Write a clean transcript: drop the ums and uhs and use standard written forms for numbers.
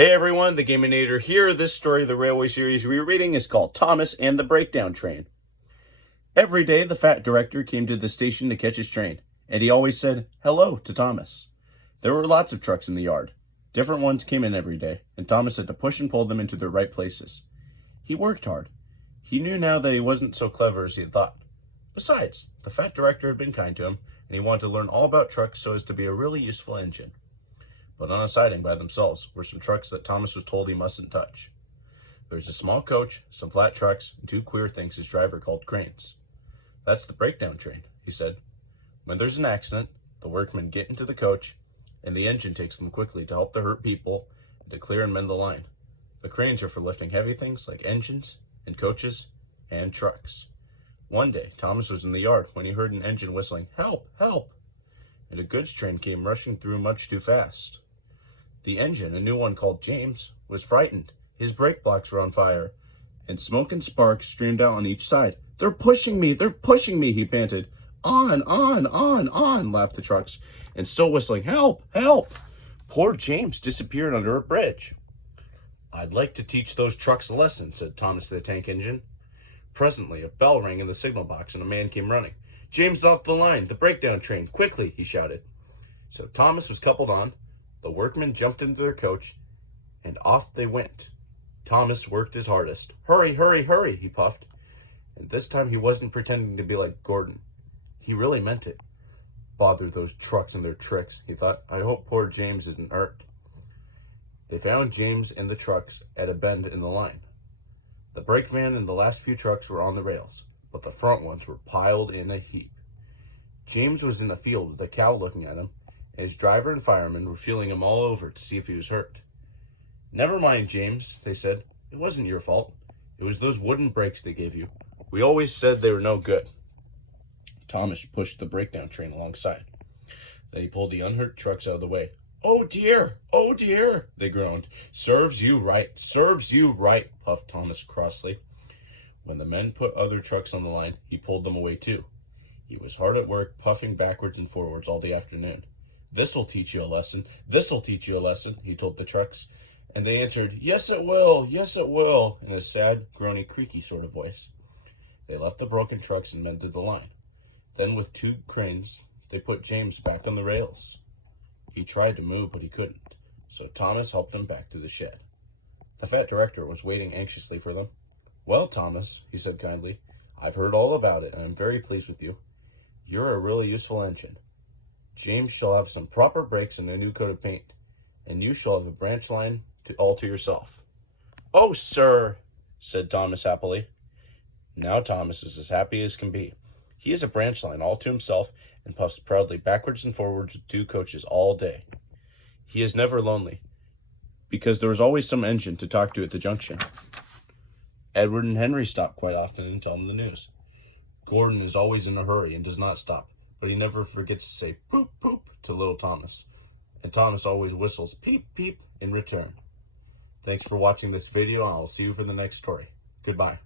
Hey everyone, the Gaminator here. This story of the Railway series we're reading is called Thomas and the Breakdown Train. Every day the fat director came to the station to catch his train, and he always said hello to Thomas. There were lots of trucks in the yard. Different ones came in every day, and Thomas had to push and pull them into their right places. He worked hard. He knew now that he wasn't so clever as he had thought. Besides, the fat director had been kind to him, and he wanted to learn all about trucks so as to be a really useful engine. But on a siding by themselves were some trucks that Thomas was told he mustn't touch. There was a small coach, some flat trucks, and two queer things his driver called cranes. "That's the breakdown train," he said. "When there's an accident, the workmen get into the coach, and the engine takes them quickly to help the hurt people and to clear and mend the line. The cranes are for lifting heavy things like engines and coaches and trucks." One day, Thomas was in the yard when he heard an engine whistling, "Help! Help!" and a goods train came rushing through much too fast. The engine, a new one called James, was frightened. His brake blocks were on fire, and smoke and sparks streamed out on each side. "They're pushing me! They're pushing me!" he panted. On, laughed the trucks, and still whistling, "Help! Help!" Poor James disappeared under a bridge. "I'd like to teach those trucks a lesson," said Thomas to the tank engine. Presently, a bell rang in the signal box, and a man came running. "James off the line! The breakdown train! Quickly!" he shouted. So Thomas was coupled on. The workmen jumped into their coach, and off they went. Thomas worked his hardest. "Hurry, hurry, hurry," he puffed. And this time he wasn't pretending to be like Gordon. He really meant it. "Bother those trucks and their tricks," he thought. "I hope poor James isn't hurt." They found James and the trucks at a bend in the line. The brake van and the last few trucks were on the rails, but the front ones were piled in a heap. James was in a field with a cow looking at him, and his driver and firemen were feeling him all over to see if he was hurt. "Never mind, James," they said. "It wasn't your fault. It was those wooden brakes they gave you. We always said they were no good." Thomas pushed the breakdown train alongside. Then he pulled the unhurt trucks out of the way. "Oh dear! Oh dear!" they groaned. "Serves you right! Serves you right!" puffed Thomas crossly. When the men put other trucks on the line, he pulled them away too. He was hard at work, puffing backwards and forwards all the afternoon. "This'll teach you a lesson. This'll teach you a lesson," he told the trucks. And they answered, "Yes, it will. Yes, it will," in a sad, groany, creaky sort of voice. They left the broken trucks and mended the line. Then with two cranes, they put James back on the rails. He tried to move, but he couldn't. So Thomas helped him back to the shed. The fat director was waiting anxiously for them. "Well, Thomas," he said kindly, "I've heard all about it, and I'm very pleased with you. You're a really useful engine. James shall have some proper brakes and a new coat of paint, and you shall have a branch line all to yourself." "Oh, sir," said Thomas happily. Now Thomas is as happy as can be. He has a branch line all to himself and puffs proudly backwards and forwards with two coaches all day. He is never lonely, because there is always some engine to talk to at the junction. Edward and Henry stop quite often and tell him the news. Gordon is always in a hurry and does not stop, but he never forgets to say poop, poop to little Thomas. And Thomas always whistles peep, peep in return. Thanks for watching this video, and I'll see you for the next story. Goodbye.